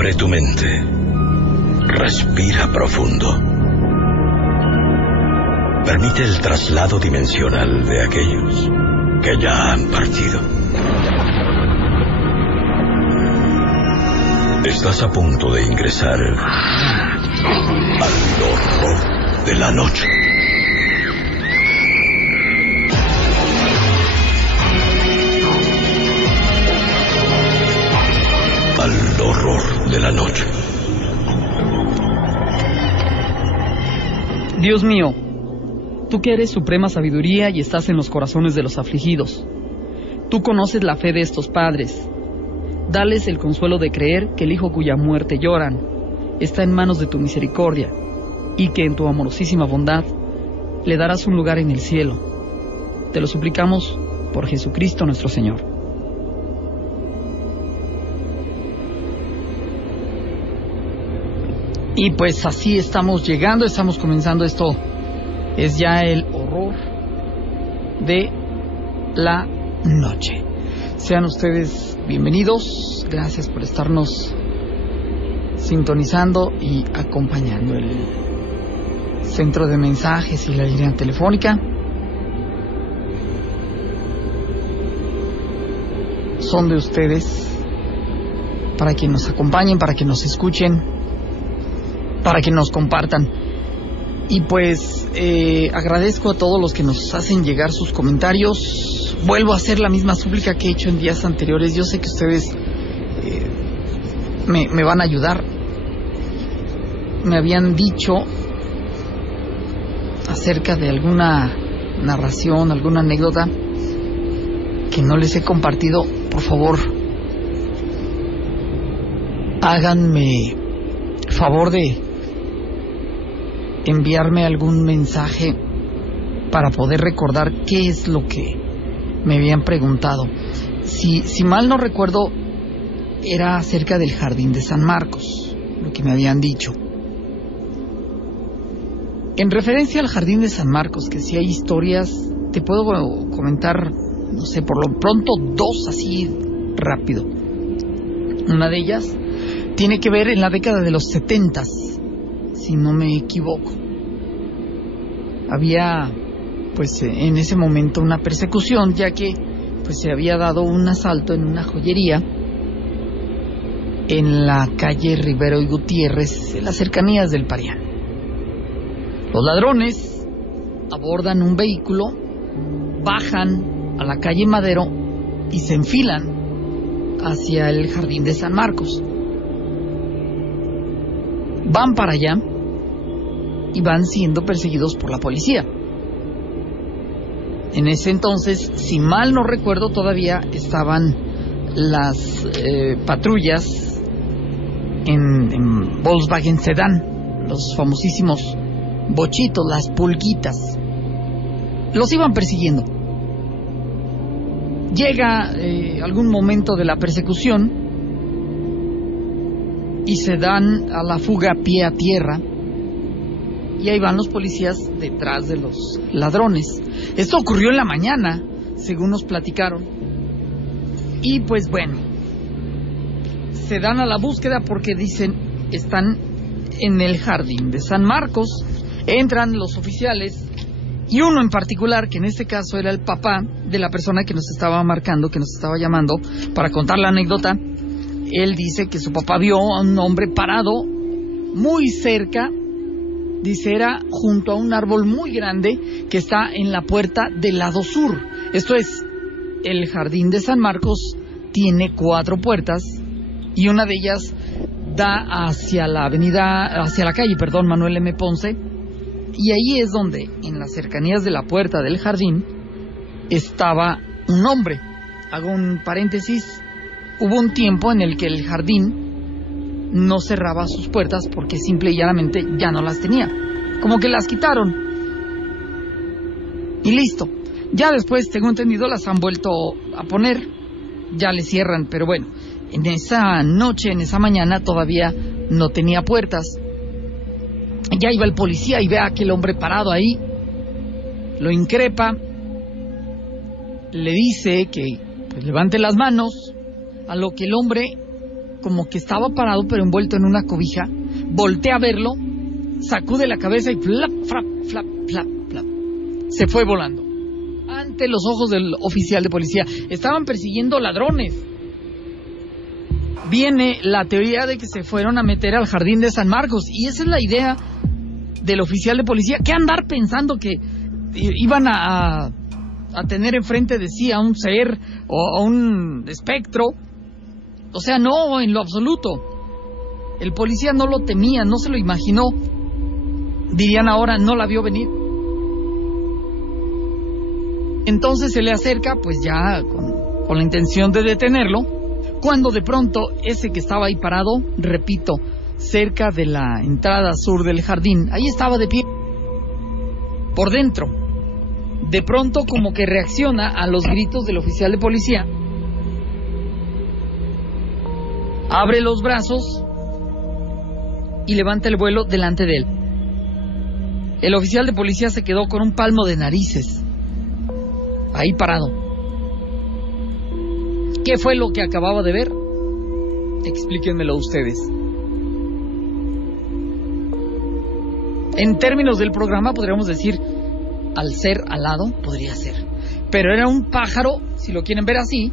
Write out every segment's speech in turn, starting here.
Abre tu mente. Respira profundo. Permite el traslado dimensional de aquellos que ya han partido. Estás a punto de ingresar al horror de la noche. Al horror de la noche. Dios mío, tú que eres suprema sabiduría y estás en los corazones de los afligidos. Tú conoces la fe de estos padres. Dales el consuelo de creer que el hijo cuya muerte lloran está en manos de tu misericordia y que en tu amorosísima bondad le darás un lugar en el cielo. Te lo suplicamos por Jesucristo nuestro Señor. Y pues así estamos llegando, estamos comenzando esto. Es ya el horror de la noche. Sean ustedes bienvenidos. Gracias por estarnos sintonizando y acompañando. El centro de mensajes y la línea telefónica son de ustedes, para que nos acompañen, para que nos escuchen, para que nos compartan. Y pues agradezco a todos los que nos hacen llegar sus comentarios. Vuelvo a hacer la misma súplica que he hecho en días anteriores. Yo sé que ustedes me van a ayudar. Me habían dicho acerca de alguna narración, alguna anécdota que no les he compartido. Por favor, háganme favor de enviarme algún mensaje para poder recordar qué es lo que me habían preguntado. Si mal no recuerdo, era acerca del Jardín de San Marcos, lo que me habían dicho. En referencia al Jardín de San Marcos, que si hay historias, te puedo comentar, no sé, por lo pronto dos así rápido. Una de ellas tiene que ver en la década de los 70, si no me equivoco. Había pues en ese momento una persecución, ya que pues se había dado un asalto en una joyería en la calle Rivero y Gutiérrez, en las cercanías del Parián. Los ladrones abordan un vehículo, bajan a la calle Madero y se enfilan hacia el Jardín de San Marcos. Van para allá y van siendo perseguidos por la policía. En ese entonces, si mal no recuerdo, todavía estaban las patrullas en Volkswagen Sedán, los famosísimos bochitos, las pulguitas. Los iban persiguiendo. Llega algún momento de la persecución y se dan a la fuga pie a tierra, y ahí van los policías detrás de los ladrones. Esto ocurrió en la mañana, según nos platicaron. Y pues bueno, se dan a la búsqueda porque dicen están en el Jardín de San Marcos. Entran los oficiales y uno en particular, que en este caso era el papá de la persona que nos estaba marcando, que nos estaba llamando para contar la anécdota. Él dice que su papá vio a un hombre parado muy cerca. Dice, era junto a un árbol muy grande que está en la puerta del lado sur. Esto es, el Jardín de San Marcos tiene 4 puertas y una de ellas da hacia la calle Manuel M. Ponce, y ahí es donde, en las cercanías de la puerta del jardín, estaba un hombre. Hago un paréntesis, hubo un tiempo en el que el jardín no cerraba sus puertas porque simple y llanamente ya no las tenía. Como que las quitaron. Y listo. Ya después, tengo entendido, las han vuelto a poner. Ya le cierran, pero bueno, en esa noche, en esa mañana, todavía no tenía puertas. Ya iba el policía y ve a aquel hombre parado ahí. Lo increpa. Le dice que pues levante las manos. A lo que el hombre como que estaba parado pero envuelto en una cobija. Voltea a verlo, sacude la cabeza y flap, flap, flap, flap, flap. Se fue volando ante los ojos del oficial de policía. Estaban persiguiendo ladrones. Viene la teoría de que se fueron a meter al jardín de San Marcos, y esa es la idea del oficial de policía. ¿Qué andar pensando que iban a tener enfrente de sí a un ser o a un espectro? O sea, no, en lo absoluto. El policía no lo temía, no se lo imaginó. Dirían ahora, no la vio venir. Entonces se le acerca, pues ya con la intención de detenerlo, cuando de pronto ese que estaba ahí parado, repito, cerca de la entrada sur del jardín, ahí estaba de pie, por dentro. De pronto como que reacciona a los gritos del oficial de policía, abre los brazos y levanta el vuelo delante de él. El oficial de policía se quedó con un palmo de narices, ahí parado. ¿Qué fue lo que acababa de ver? Explíquenmelo ustedes. En términos del programa podríamos decir, al ser alado, podría ser. Pero era un pájaro, si lo quieren ver así,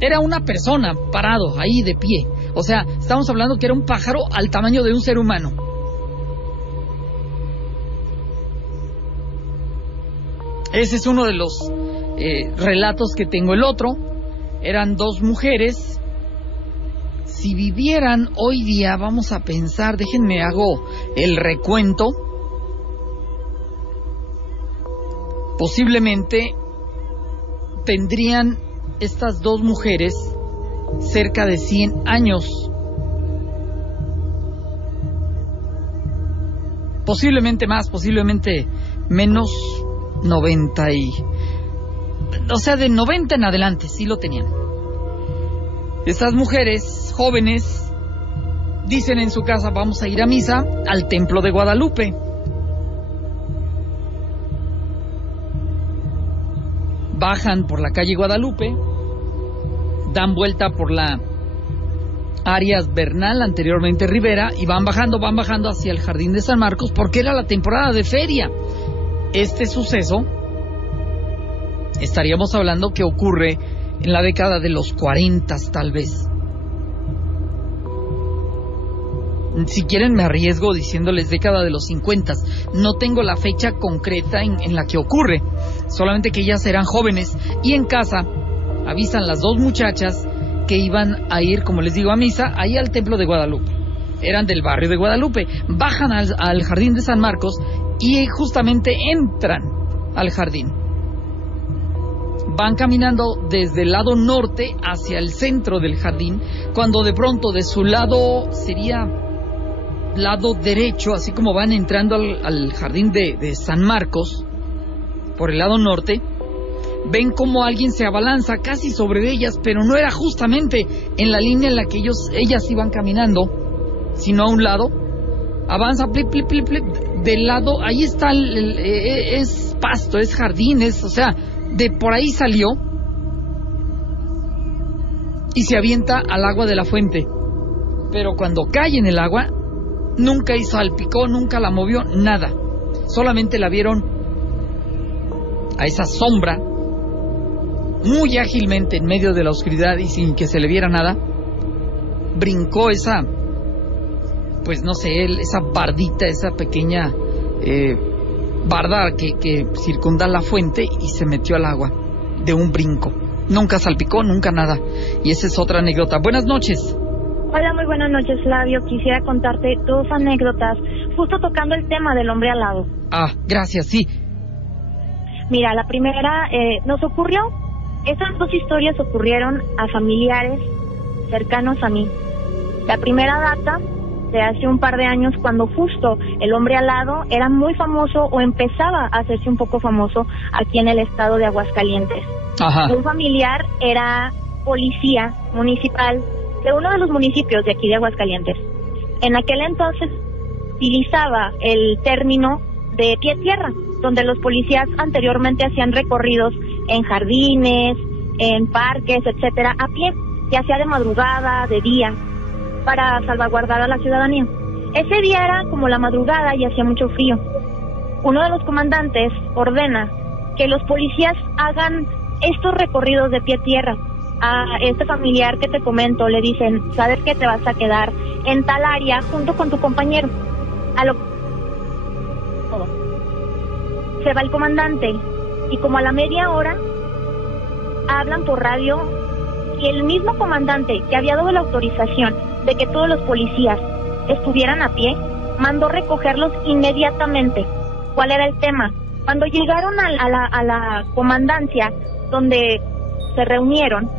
era una persona parado ahí de pie. O sea, estamos hablando que era un pájaro al tamaño de un ser humano. Ese es uno de los relatos que tengo. El otro, eran dos mujeres. Si vivieran hoy día, vamos a pensar, déjenme hago el recuento. Posiblemente tendrían estas dos mujeres cerca de 100 años. Posiblemente más, posiblemente menos, 90 o sea, de 90 en adelante, sí lo tenían. Estas mujeres jóvenes dicen en su casa, vamos a ir a misa al templo de Guadalupe. Bajan por la calle Guadalupe, dan vuelta por la Arias Bernal, anteriormente Rivera, y van bajando hacia el jardín de San Marcos, porque era la temporada de feria. Este suceso, estaríamos hablando que ocurre en la década de los 40, tal vez. Si quieren me arriesgo diciéndoles década de los 50. No tengo la fecha concreta en la que ocurre, solamente que ellas eran jóvenes, y en casa avisan las dos muchachas que iban a ir, como les digo, a misa, ahí al templo de Guadalupe. Eran del barrio de Guadalupe. Bajan al jardín de San Marcos y justamente entran al jardín. Van caminando desde el lado norte hacia el centro del jardín, cuando de pronto de su lado, sería lado derecho, así como van entrando al jardín de San Marcos, por el lado norte, ven como alguien se abalanza casi sobre ellas, pero no era justamente en la línea en la que ellas iban caminando, sino a un lado. Avanza, plip, plip, plip, plip, del lado, ahí está, es pasto, es jardín, o sea, de por ahí salió y se avienta al agua de la fuente. Pero cuando cae en el agua, nunca hizo salpicó, nunca la movió, nada. Solamente la vieron a esa sombra muy ágilmente en medio de la oscuridad y sin que se le viera nada. Brincó esa, pues no sé, esa bardita, esa pequeña barda que circunda la fuente, y se metió al agua de un brinco. Nunca salpicó, nunca nada. Y esa es otra anécdota. Buenas noches. Hola, muy buenas noches, Flavio. Quisiera contarte dos anécdotas, justo tocando el tema del hombre alado. Ah, gracias, sí. Mira, la primera nos ocurrió, estas dos historias ocurrieron a familiares cercanos a mí. La primera data de hace un par de años, cuando justo el hombre alado era muy famoso, o empezaba a hacerse un poco famoso aquí en el estado de Aguascalientes. Ajá. Un familiar era policía municipal de uno de los municipios de aquí de Aguascalientes. En aquel entonces utilizaba el término de pie tierra, donde los policías anteriormente hacían recorridos en jardines, en parques, etcétera, a pie, ya sea de madrugada, de día. para salvaguardar a la ciudadanía. Ese día era como la madrugada y hacía mucho frío. Uno de los comandantes ordena que los policías hagan estos recorridos de pie a tierra. A este familiar que te comento le dicen, sabes que te vas a quedar en tal área junto con tu compañero. A lo se va el comandante y como a la media hora hablan por radio y el mismo comandante que había dado la autorización de que todos los policías estuvieran a pie, mandó recogerlos inmediatamente. ¿Cuál era el tema? Cuando llegaron a la comandancia donde se reunieron,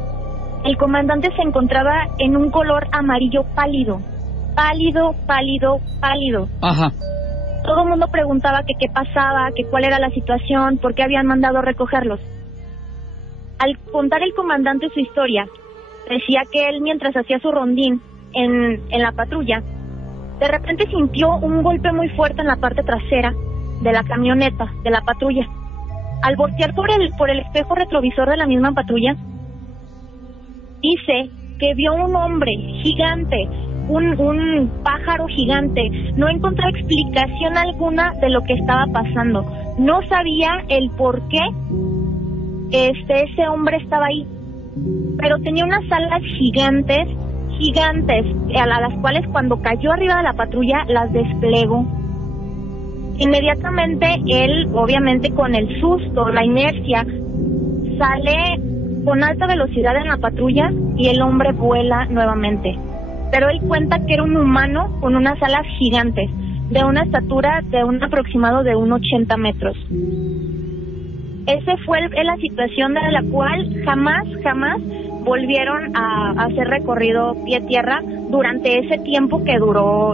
el comandante se encontraba en un color amarillo pálido. Pálido, pálido, pálido. Ajá. Todo el mundo preguntaba que qué pasaba, que cuál era la situación, por qué habían mandado a recogerlos. Al contar el comandante su historia, decía que él, mientras hacía su rondín en la patrulla, de repente sintió un golpe muy fuerte en la parte trasera de la camioneta, de la patrulla. Al voltear por el espejo retrovisor de la misma patrulla, dice que vio un hombre gigante, un pájaro gigante. No encontró explicación alguna de lo que estaba pasando. No sabía el por qué ese hombre estaba ahí. Pero tenía unas alas gigantes, a las cuales cuando cayó arriba de la patrulla las desplegó. Inmediatamente él, obviamente con el susto, la inercia, sale con alta velocidad en la patrulla y el hombre vuela nuevamente. Pero él cuenta que era un humano con unas alas gigantes, de una estatura de un aproximado de 1,80 metros. Esa fue la situación de la cual jamás volvieron a hacer recorrido pie a tierra durante ese tiempo que duró,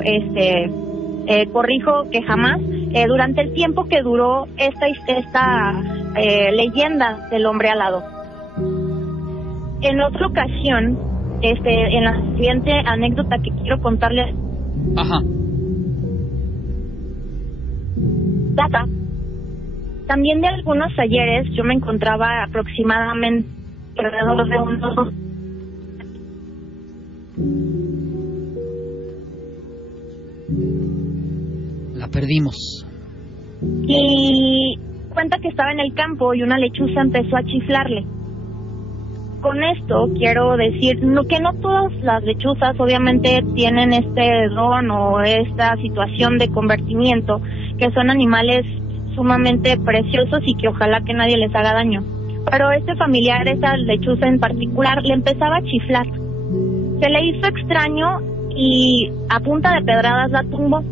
corrijo que jamás, durante el tiempo que duró esta leyenda del hombre alado. En otra ocasión, en la siguiente anécdota que quiero contarles, ajá, data también de algunos talleres. Yo me encontraba aproximadamente alrededor de unos la perdimos. Y cuenta que estaba en el campo y una lechuza empezó a chiflarle. Con esto quiero decir que no todas las lechuzas obviamente tienen este don o esta situación de convertimiento, que son animales sumamente preciosos y que ojalá que nadie les haga daño. Pero este familiar, esa lechuza en particular, le empezaba a chiflar. Se le hizo extraño y a punta de pedradas la tumbó.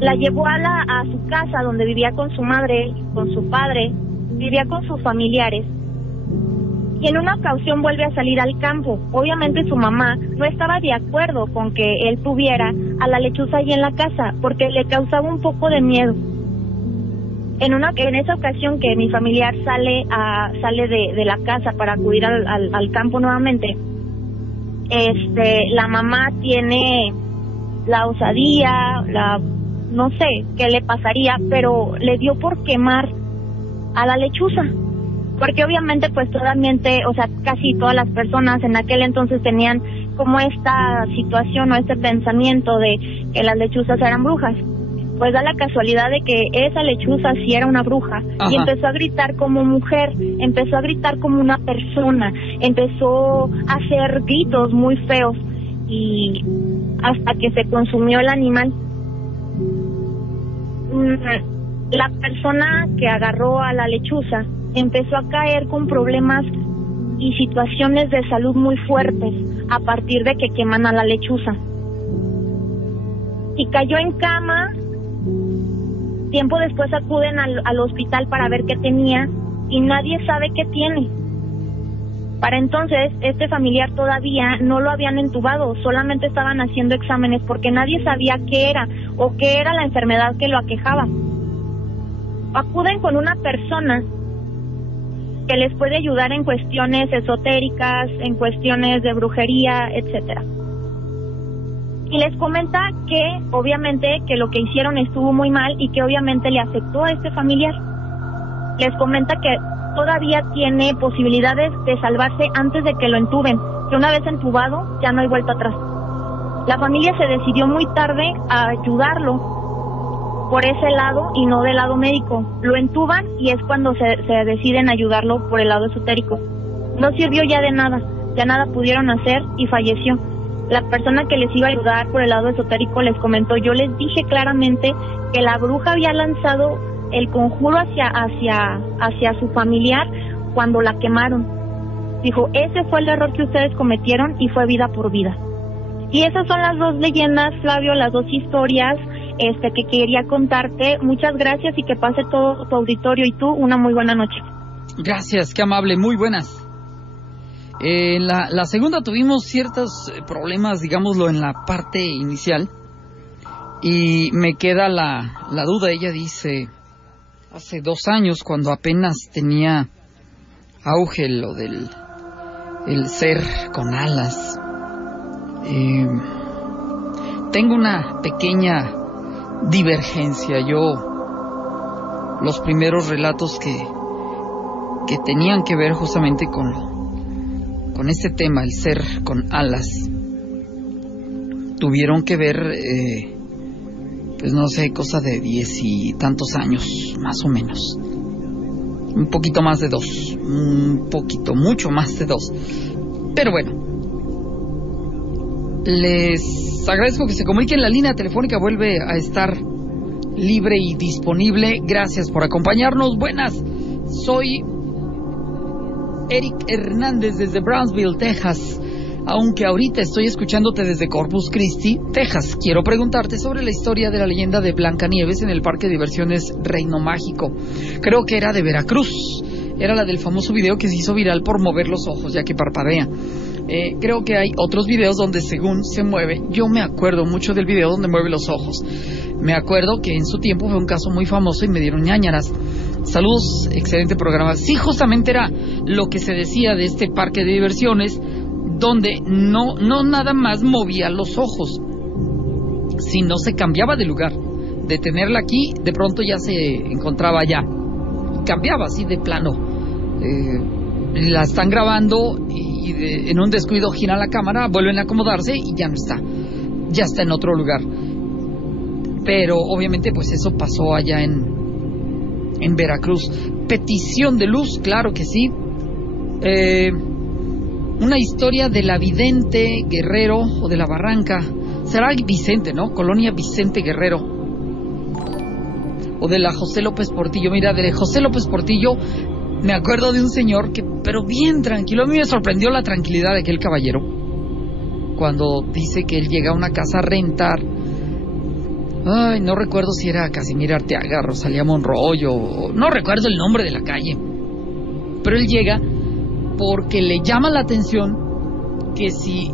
La llevó a su casa donde vivía con su madre, con su padre, vivía con sus familiares. Y en una ocasión vuelve a salir al campo. Obviamente su mamá no estaba de acuerdo con que él tuviera a la lechuza ahí en la casa, porque le causaba un poco de miedo. En esa ocasión que mi familiar sale de la casa para acudir al campo nuevamente, la mamá tiene la osadía, no sé qué le pasaría, pero le dio por quemar a la lechuza. Porque obviamente pues casi todas las personas en aquel entonces tenían como esta situación o este pensamiento de que las lechuzas eran brujas. Pues da la casualidad de que esa lechuza sí era una bruja. Ajá. Y empezó a gritar como mujer, empezó a gritar como una persona, empezó a hacer gritos muy feos y hasta que se consumió el animal. La persona que agarró a la lechuza empezó a caer con problemas y situaciones de salud muy fuertes a partir de que queman a la lechuza. Y cayó en cama. Tiempo después acuden al hospital para ver qué tenía y nadie sabe qué tiene. Para entonces, este familiar todavía no lo habían entubado, solamente estaban haciendo exámenes porque nadie sabía qué era o qué era la enfermedad que lo aquejaba. Acuden con una persona que les puede ayudar en cuestiones esotéricas, en cuestiones de brujería, etcétera. Y les comenta que obviamente que lo que hicieron estuvo muy mal y que obviamente le afectó a este familiar. Les comenta que todavía tiene posibilidades de salvarse antes de que lo entuben. que una vez entubado ya no hay vuelta atrás. La familia se decidió muy tarde a ayudarlo por ese lado y no del lado médico. Lo entuban y es cuando se deciden ayudarlo por el lado esotérico. No sirvió ya de nada, ya nada pudieron hacer y falleció. La persona que les iba a ayudar por el lado esotérico les comentó: yo les dije claramente que la bruja había lanzado el conjuro hacia su familiar cuando la quemaron. Dijo, ese fue el error que ustedes cometieron y fue vida por vida. Y esas son las dos leyendas, Flavio, las dos historias que quería contarte. Muchas gracias y que pase todo tu auditorio y tú una muy buena noche. Gracias, qué amable, muy buenas. La segunda tuvimos ciertos problemas, digámoslo, en la parte inicial. Y me queda la duda. Ella dice, hace 2 años, cuando apenas tenía auge lo del el ser con alas, tengo una pequeña divergencia. Yo, los primeros relatos que tenían que ver justamente con este tema, el ser con alas, tuvieron que ver, pues no sé, cosa de 10 y tantos años, más o menos. Un poquito más de 2, mucho más de 2. Pero bueno, les agradezco que se comuniquen. La línea telefónica vuelve a estar libre y disponible. Gracias por acompañarnos. Buenas, soy Eric Hernández desde Brownsville, Texas. Aunque ahorita estoy escuchándote desde Corpus Christi, Texas. Quiero preguntarte sobre la historia de la leyenda de Blancanieves en el parque de diversiones Reino Mágico. Creo que era de Veracruz. Era la del famoso video que se hizo viral por mover los ojos, ya que parpadea. Creo que hay otros videos donde según se mueve. Yo me acuerdo mucho del video donde mueve los ojos. Me acuerdo que en su tiempo fue un caso muy famoso y me dieron ñáñaras. Saludos, excelente programa. Sí, justamente era lo que se decía de este parque de diversiones, donde no nada más movía los ojos, sino se cambiaba de lugar. De tenerla aquí, de pronto ya se encontraba allá. Cambiaba así de plano. La están grabando y en un descuido giran la cámara, vuelven a acomodarse y ya no está. Ya está en otro lugar. Pero obviamente pues eso pasó allá en Veracruz. Petición de luz, claro que sí. Una historia de la vidente Guerrero o de la Barranca. Será Vicente, ¿no? Colonia Vicente Guerrero. O de la José López Portillo. Mira, de José López Portillo me acuerdo de un señor que, pero bien tranquilo. A mí me sorprendió la tranquilidad de aquel caballero cuando dice que él llega a una casa a rentar. Ay, no recuerdo si era Casimir Arteaga, Rosalía Monroy o no recuerdo el nombre de la calle. Pero él llega porque le llama la atención que si,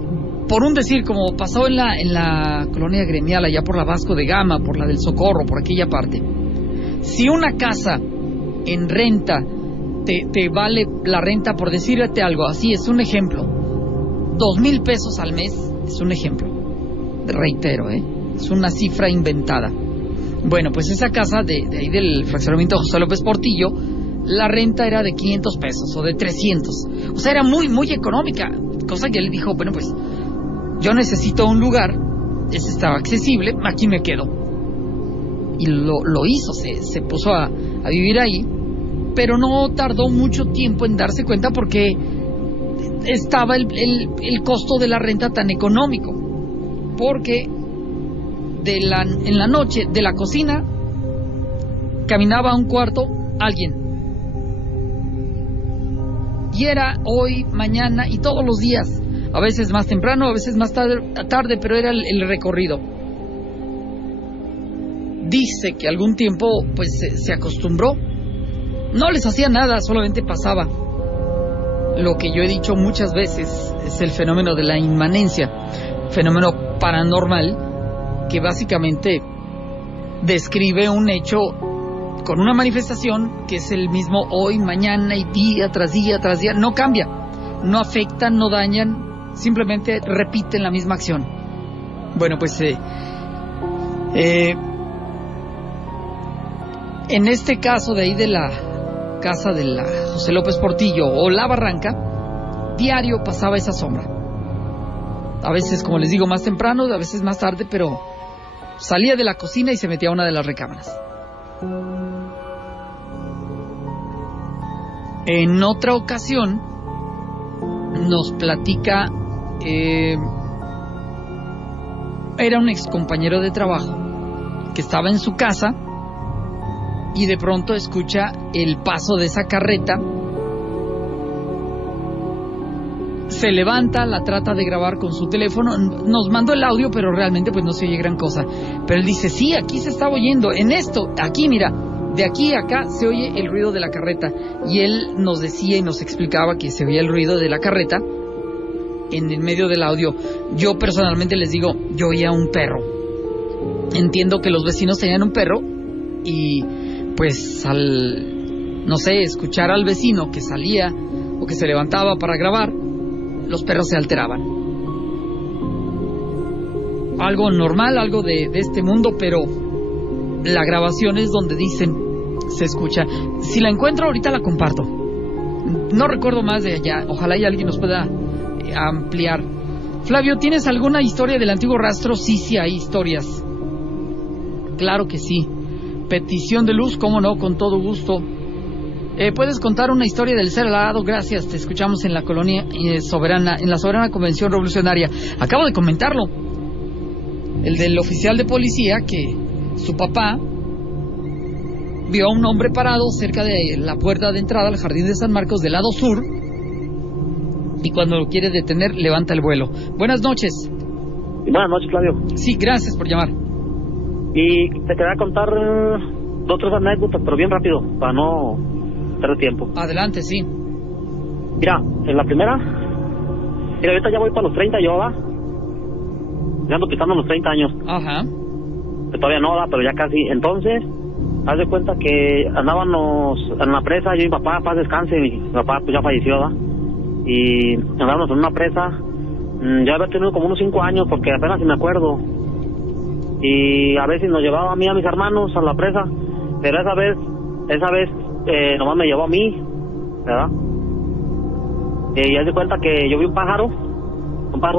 por un decir, como pasó en la colonia gremial, allá por la Vasco de Gama, por la del Socorro, por aquella parte, si una casa en renta te vale la renta, por decirte algo, así es un ejemplo, 2,000 pesos al mes, es un ejemplo, reitero, es una cifra inventada. Bueno, pues esa casa de ahí del fraccionamiento José López Portillo, la renta era de 500 pesos o de 300. O sea, era muy, muy económica. Cosa que él dijo, bueno, pues yo necesito un lugar, ese estaba accesible, aquí me quedo. Y lo hizo, se puso a vivir ahí, pero no tardó mucho tiempo en darse cuenta porque estaba el costo de la renta tan económico. Porque en la noche de la cocina caminaba a un cuarto alguien. Y era hoy, mañana y todos los días. A veces más temprano, a veces más tarde, pero era el recorrido. Dice que algún tiempo pues se acostumbró. No les hacía nada, solamente pasaba. Lo que yo he dicho muchas veces es el fenómeno de la inmanencia, fenómeno paranormal que básicamente describe un hecho con una manifestación que es el mismo hoy, mañana y día tras día tras día. No cambia, no afectan, no dañan, simplemente repiten la misma acción. Bueno, pues en este caso de ahí de la casa de la José López Portillo o la Barranca, diario pasaba esa sombra. A veces, como les digo, más temprano, a veces más tarde, pero salía de la cocina y se metía a una de las recámaras. En otra ocasión nos platica, era un ex compañero de trabajo que estaba en su casa y de pronto escucha el paso de esa carreta. Se levanta, la trata de grabar con su teléfono. Nos mandó el audio, pero realmente pues no se oye gran cosa. Pero él dice, sí, aquí se está oyendo. En esto, aquí mira, de aquí a acá se oye el ruido de la carreta. Y él nos decía y nos explicaba que se oía el ruido de la carreta en el medio del audio. Yo personalmente les digo, yo oía un perro. Entiendo que los vecinos tenían un perro y pues al, no sé, escuchar al vecino que salía o que se levantaba para grabar, los perros se alteraban. Algo normal, algo de este mundo, pero la grabación es donde dicen, se escucha. Si la encuentro ahorita la comparto. No recuerdo más de allá, ojalá y alguien nos pueda ampliar. Flavio, ¿tienes alguna historia del antiguo rastro? Sí, hay historias. Claro que sí. Petición de luz, cómo no, con todo gusto. ¿Puedes contar una historia del ser alado? Gracias, te escuchamos en la colonia Soberana, en la Soberana Convención Revolucionaria. Acabo de comentarlo. El del oficial de policía que su papá vio a un hombre parado cerca de la puerta de entrada al Jardín de San Marcos del lado sur y cuando lo quiere detener levanta el vuelo. Buenas noches. Buenas noches, Flavio. Sí, gracias por llamar. Y te quería contar 2 o 3 anécdotas, pero bien rápido, para no perder tiempo. Adelante, sí. Mira, en la primera, mira, ahorita ya voy para los 30 yo, ¿va? Ya ando pisando los 30 años. Ajá. Que todavía no, ¿va? Pero ya casi. Entonces, haz de cuenta que andábamos en la presa, yo y mi papá, paz descanse, mi papá pues ya falleció, ¿va? Y andábamos en una presa, ya había tenido como unos 5 años, porque apenas si me acuerdo. Y a veces nos llevaba a mí y a mis hermanos a la presa, pero esa vez nomás me llevó a mí, ¿verdad? Y haz de cuenta que yo vi un pájaro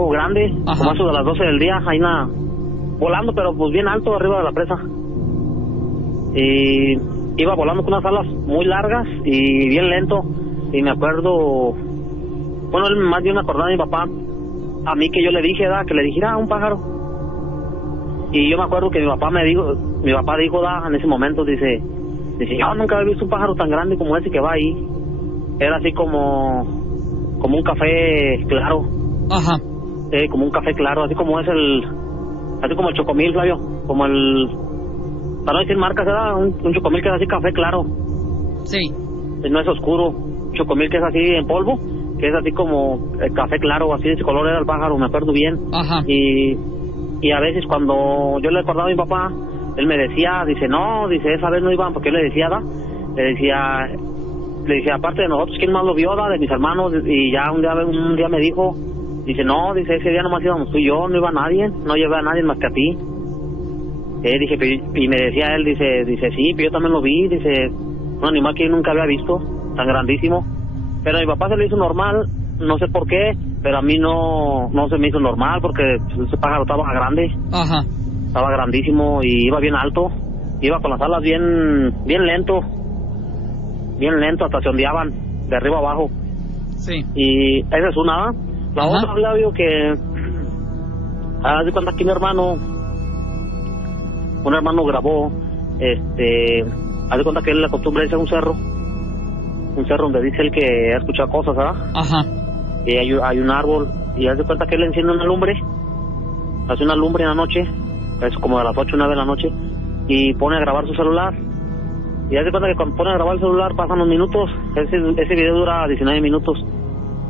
grande, ajá, como eso de las 12 del día, ahí volando, pero pues bien alto arriba de la presa. Y iba volando con unas alas muy largas y bien lento. Y me acuerdo, bueno, él más bien me acordaba de mi papá, a mí que yo le dije, que le dijera un pájaro. Y yo me acuerdo que mi papá dijo, en ese momento, dice, yo nunca había visto un pájaro tan grande como ese que va ahí. Era así como un café claro. Ajá. Como un café claro, así como el chocomil, Flavio, como para no decir marcas, era un chocomil que es así café claro. Sí. No es oscuro, chocomil que es así en polvo, que es así como el café claro, así de ese color era el pájaro, me acuerdo bien. Ajá. Y a veces cuando yo le acordaba a mi papá, él me decía, dice, esa vez no iban, porque yo le decía, le decía, aparte de nosotros, ¿quién más lo vio, de mis hermanos? Y ya un día me dijo, dice, no, dice, ese día nomás íbamos tú y yo, no iba nadie, no llevé a nadie más que a ti. Dije, y me decía él, dice, sí, pero yo también lo vi, dice, un animal que yo nunca había visto, tan grandísimo. Pero a mi papá se le hizo normal, no sé por qué, pero a mí no se me hizo normal, porque ese pájaro estaba grande. Ajá. Estaba grandísimo y iba bien alto, iba con las alas bien lento, hasta se ondeaban de arriba a abajo. Sí. Y esa es una. La ajá, otra, Flavio, que haz de cuenta que un hermano grabó, haz de cuenta que él le acostumbra irse a un cerro donde dice él que ha escuchado cosas, ¿verdad? Ajá. Y hay un árbol, y haz de cuenta que él enciende una lumbre, hace una lumbre en la noche, es como a las 8 o 9 de la noche, y pone a grabar su celular. Y haz de cuenta que cuando pone a grabar el celular pasan los minutos, ese video dura 19 minutos.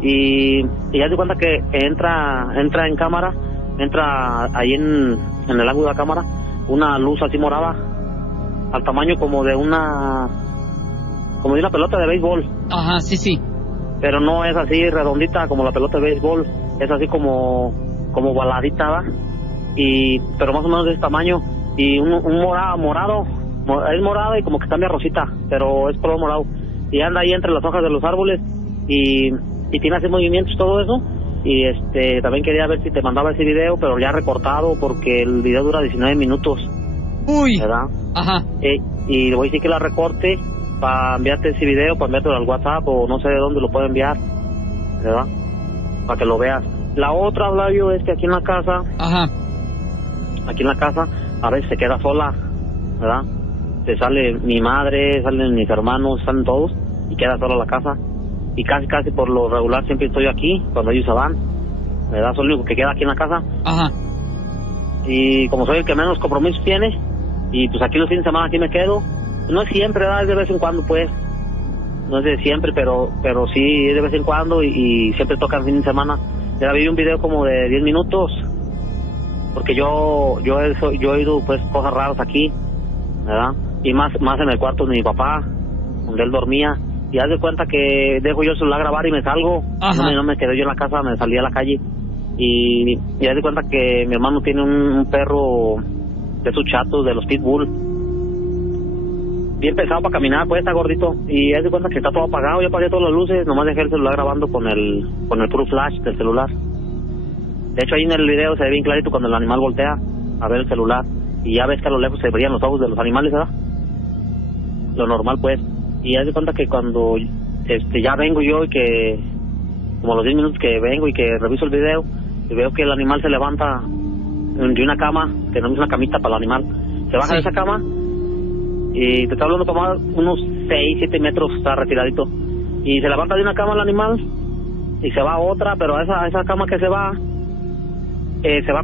Y haz de cuenta que entra en cámara, entra ahí en el ángulo de la cámara, una luz así morada, al tamaño como de una pelota de béisbol. Ajá, sí. Pero no es así redondita como la pelota de béisbol, es así como baladita, ¿va? Pero más o menos de ese tamaño, y un morado, es morado y como que cambia rosita, pero es color morado, y anda ahí entre las hojas de los árboles, y tiene así movimientos, todo eso, Y también quería ver si te mandaba ese video, pero ya recortado porque el video dura 19 minutos. Uy. ¿Verdad? Ajá. Y le voy a decir que la recorte para enviarte ese video, para enviártelo al WhatsApp o no sé de dónde lo puedo enviar, ¿verdad? Para que lo veas. La otra, Flavio, es que aquí en la casa, Ajá. aquí en la casa, a veces se queda sola, ¿verdad? Se sale mi madre, salen mis hermanos, salen todos y queda sola la casa. Y casi por lo regular siempre estoy aquí cuando ellos se van, ¿verdad? Soy el único que queda aquí en la casa. Ajá. Y como soy el que menos compromisos tiene, y pues aquí los fines de semana aquí me quedo. No es siempre, ¿verdad? Es de vez en cuando, pues. No es de siempre, pero sí es de vez en cuando y siempre toca el fin de semana. Ya vi un video como de 10 minutos, porque yo he ido pues cosas raras aquí, ¿verdad? Y más en el cuarto de mi papá, donde él dormía. Y haz de cuenta que dejo yo el celular grabar y me salgo. No me quedé yo en la casa, me salí a la calle. Y haz de cuenta que mi hermano tiene un perro de esos chatos, de los pitbull. Bien pesado para caminar, pues está gordito. Y haz de cuenta que está todo apagado, yo apagué todas las luces, nomás dejé el celular grabando con el puro flash del celular. De hecho ahí en el video se ve bien clarito cuando el animal voltea a ver el celular. Y ya ves que a lo lejos se veían los ojos de los animales, ¿verdad? Lo normal, pues. Y haz de cuenta que cuando ya vengo yo y que como a los 10 minutos que vengo y que reviso el video y veo que el animal se levanta de una cama, que no es una camita para el animal, se baja de esa cama y te está hablando como a unos 6-7 metros, está retiradito, y se levanta de una cama el animal y se va a otra, pero a esa cama que se va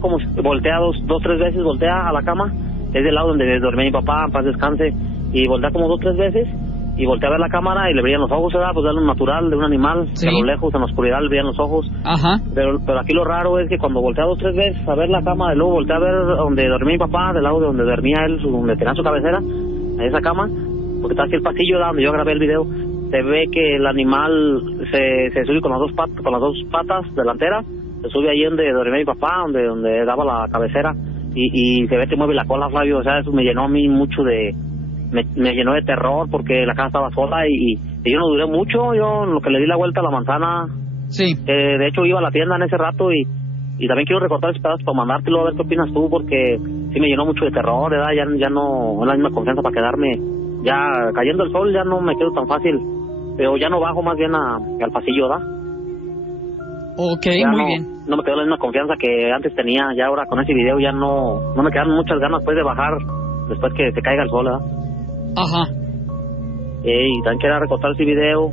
como voltea 2-3 veces, voltea a la cama, es del lado donde dormía mi papá, en paz descanse, y voltea como 2-3 veces y voltea a ver la cámara y le brillan los ojos, ¿verdad? Pues de lo natural de un animal, sí. A lo lejos, en la oscuridad le brillan los ojos. Ajá. Pero aquí lo raro es que cuando voltea 2-3 veces a ver la cama, y luego voltea a ver donde dormía mi papá, del lado de donde dormía él, donde tenía su cabecera, a esa cama, porque está aquí el pasillo, ¿verdad? Donde yo grabé el video, se ve que el animal se sube con las dos patas delanteras, se sube ahí donde dormía mi papá, donde daba la cabecera, y se ve que mueve la cola, Flavio. O sea, eso me llenó a mí mucho me llenó de terror porque la casa estaba sola y yo no duré mucho. Yo en lo que le di la vuelta a la manzana, sí. De hecho iba a la tienda en ese rato y también quiero recortar ese pedazo para mandártelo a ver qué opinas tú, porque sí me llenó mucho de terror, ¿verdad? Ya no es la misma confianza para quedarme. Ya cayendo el sol ya no me quedo tan fácil, pero ya no bajo más bien al pasillo, ¿verdad? Ok, ya muy no, bien. No me quedó la misma confianza que antes tenía. Ya ahora con ese video ya no me quedan muchas ganas pues de bajar después que se caiga el sol, ¿verdad? Ajá. Y también quería recortar ese video,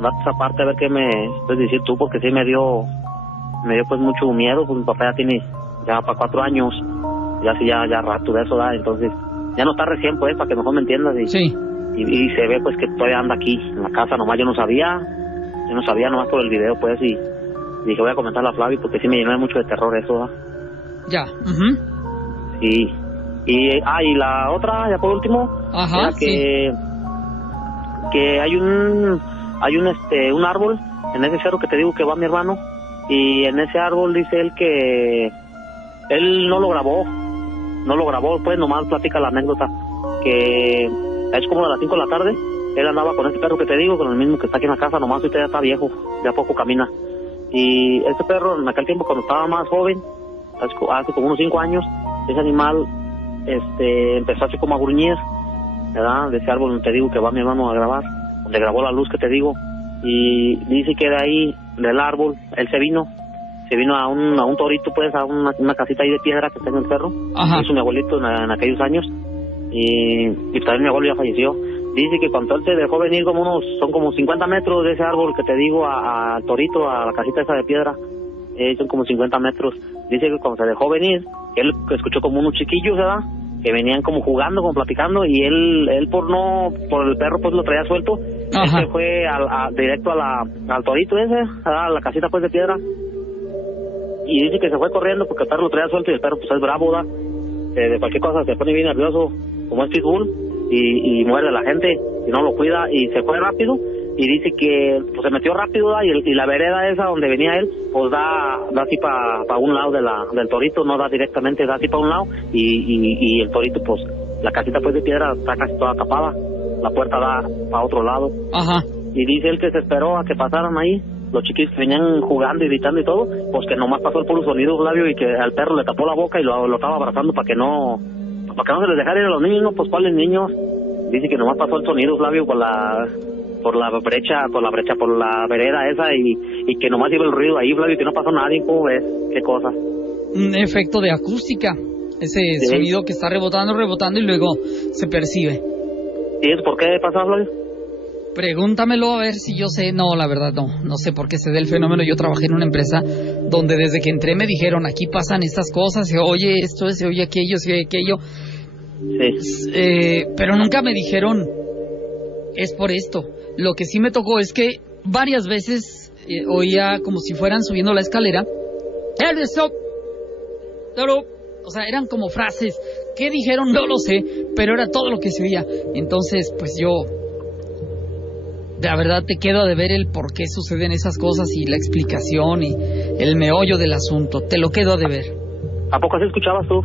darte esa parte a ver qué me puedes decir tú, porque sí me dio pues mucho miedo, pues mi papá ya tiene para 4 años, ya rato de eso, ¿verdad? Entonces ya no está recién pues, para que mejor me entiendas. Sí. Y se ve pues que todavía anda aquí en la casa, nomás yo no sabía nomás por el video pues, y dije voy a comentarle a Flavio porque sí me llenó mucho de terror eso, ¿verdad? Ya. Sí. Y la otra, ya por último, ajá, que hay un árbol en ese cerro que te digo que va mi hermano, y en ese árbol dice él que él no lo grabó, pues nomás platica la anécdota, que es como a las 5 de la tarde, él andaba con ese perro que te digo, con el mismo que está aquí en la casa, nomás ahorita ya está viejo, ya poco camina, y ese perro en aquel tiempo cuando estaba más joven, hace como unos 5 años, ese animal empezó así como a gruñir, ¿verdad? De ese árbol donde te digo que va mi hermano a grabar, donde grabó la luz que te digo, y dice que de ahí, del árbol, él se vino a un torito, pues, a una casita ahí de piedra que está en el cerro. Ajá. Hizo mi abuelito en aquellos años, y también mi abuelo ya falleció. Dice que cuando él se dejó venir son como 50 metros de ese árbol que te digo al torito, a la casita esa de piedra, son como 50 metros. Dice que cuando se dejó venir, él escuchó como unos chiquillos, ¿verdad? Que venían como jugando, como platicando, y él por el perro pues lo traía suelto. Él se fue directo al torito ese, a la casita pues de piedra, y dice que se fue corriendo porque el perro lo traía suelto y el perro pues es bravo, ¿verdad? De cualquier cosa se pone bien nervioso, como es pitbull, y muerde a la gente y no lo cuida, y se fue rápido. Y dice que pues se metió rápido, ¿da? Y la vereda esa donde venía él, pues da así para un lado del torito, no da directamente, da así para un lado, y el torito, pues, la casita pues de piedra está casi toda tapada, la puerta da para otro lado. Ajá. Y dice él que se esperó a que pasaran ahí, los chiquillos que venían jugando y gritando y todo, pues que nomás pasó el puro sonido, Flavio, y que al perro le tapó la boca y lo estaba abrazando para que no se les dejara ir a los niños, ¿no? Pues ¿cuáles niños? Dice que nomás pasó el sonido, Flavio, por la vereda esa y que nomás iba el ruido ahí, Flavio, y que no pasó nadie. ¿Cómo ves? ¿Qué cosa? Un efecto de acústica, ese sí. Sonido que está rebotando y luego se percibe. ¿Y eso por qué pasa, Flavio? Pregúntamelo a ver si yo sé. No, la verdad no sé por qué se da el fenómeno. Yo trabajé en una empresa donde desde que entré me dijeron, aquí pasan estas cosas, se oye esto, se oye aquello, se oye aquello. Sí. Pero nunca me dijeron, es por esto. Lo que sí me tocó es que varias veces oía como si fueran subiendo la escalera. O sea, eran como frases. ¿Qué dijeron? No lo sé, pero era todo lo que se oía. Entonces, pues yo, la verdad, te quedo a deber el por qué suceden esas cosas y la explicación y el meollo del asunto. Te lo quedo a deber. ¿A poco así escuchabas tú?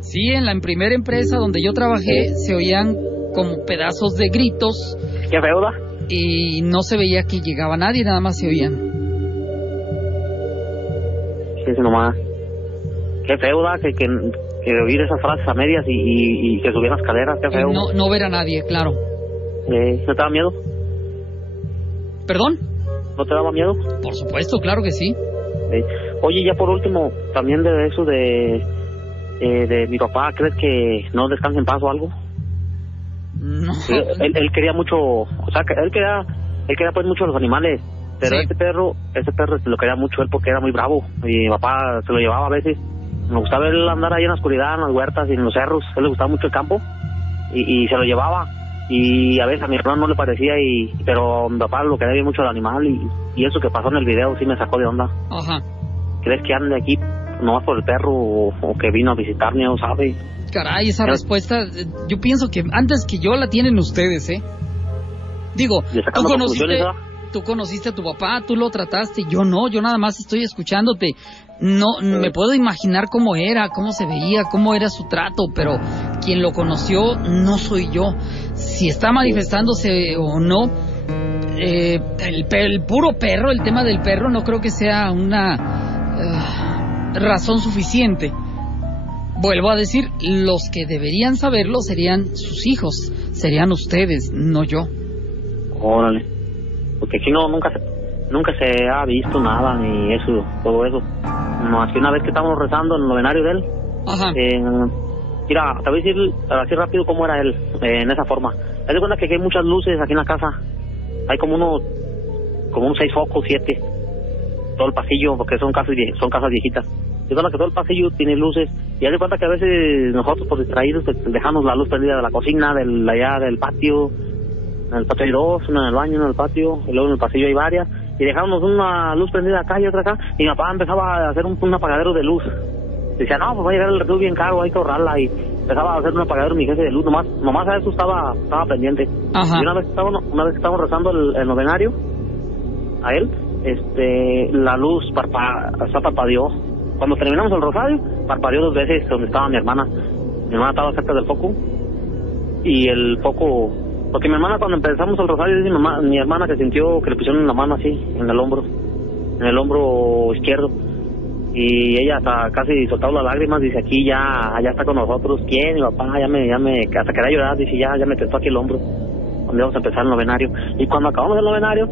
Sí, en la primera empresa donde yo trabajé se oían como pedazos de gritos. ¿Qué feo, da? Y no se veía que llegaba nadie, nada más se oían. Sí, nomás. Qué feo, da, que oír esas frases a medias y que subir las escaleras, qué feo. No ver a nadie, claro. ¿No te daba miedo? ¿Perdón? ¿No te daba miedo? Por supuesto, claro que sí. Oye, ya por último, también de eso de mi papá, ¿crees que no descanse en paz o algo? No. Él quería mucho, o sea, él quería pues mucho a los animales, pero sí. ese perro lo quería mucho él porque era muy bravo y mi papá se lo llevaba a veces. Me gustaba él andar ahí en la oscuridad, en las huertas y en los cerros. A él le gustaba mucho el campo y se lo llevaba. Y a veces a mi hermano no le parecía, pero mi papá lo quería bien mucho al animal y eso que pasó en el video sí me sacó de onda. Ajá. ¿Crees que ande aquí nomás por el perro o que vino a visitarme, no sabe? Caray, esa respuesta, yo pienso que antes que yo la tienen ustedes, ¿eh? Digo, tú conociste a tu papá, tú lo trataste, yo no, yo nada más estoy escuchándote. No me puedo imaginar cómo era, cómo se veía, cómo era su trato, pero quien lo conoció no soy yo. Si está manifestándose o no, el puro perro, el tema del perro, no creo que sea una razón suficiente. Vuelvo a decir, los que deberían saberlo serían sus hijos, serían ustedes, no yo. Órale, porque aquí nunca se ha visto nada, ni eso, todo eso. No, así una vez que estábamos rezando en el novenario de él. Ajá. Mira, te voy a decir así rápido cómo era él, en esa forma. Haz de cuenta que aquí hay muchas luces aquí en la casa. Hay como unos 6 focos, 7. Todo el pasillo, porque son casas viejitas. Haz de cuenta que todo el pasillo tiene luces. Y haz de cuenta que a veces nosotros, por distraídos, dejamos la luz prendida de la cocina, allá del patio. En el patio hay 2, una en el baño, una en el patio, y luego en el pasillo hay varias. Y dejábamos una luz prendida acá y otra acá, y mi papá empezaba a hacer un apagadero de luz. Decía, no, pues va a llegar el recreo bien caro, hay que ahorrarla, y empezaba a hacer un apagadero mi jefe de luz, nomás a eso estaba pendiente. Ajá. Y una vez que estábamos rezando el novenario, a él, la luz parpadeó. Cuando terminamos el rosario, parpadeó 2 veces donde estaba mi hermana. Mi hermana estaba cerca del foco, y el foco... Porque mi hermana, cuando empezamos el rosario, dice mi hermana que sintió que le pusieron la mano así, en el hombro izquierdo. Y ella hasta casi soltaba las lágrimas, dice, aquí ya está con nosotros. ¿Quién? Mi papá, hasta quería llorar, dice, ya me tentó aquí el hombro. Cuando íbamos a empezar el novenario. Y cuando acabamos el novenario,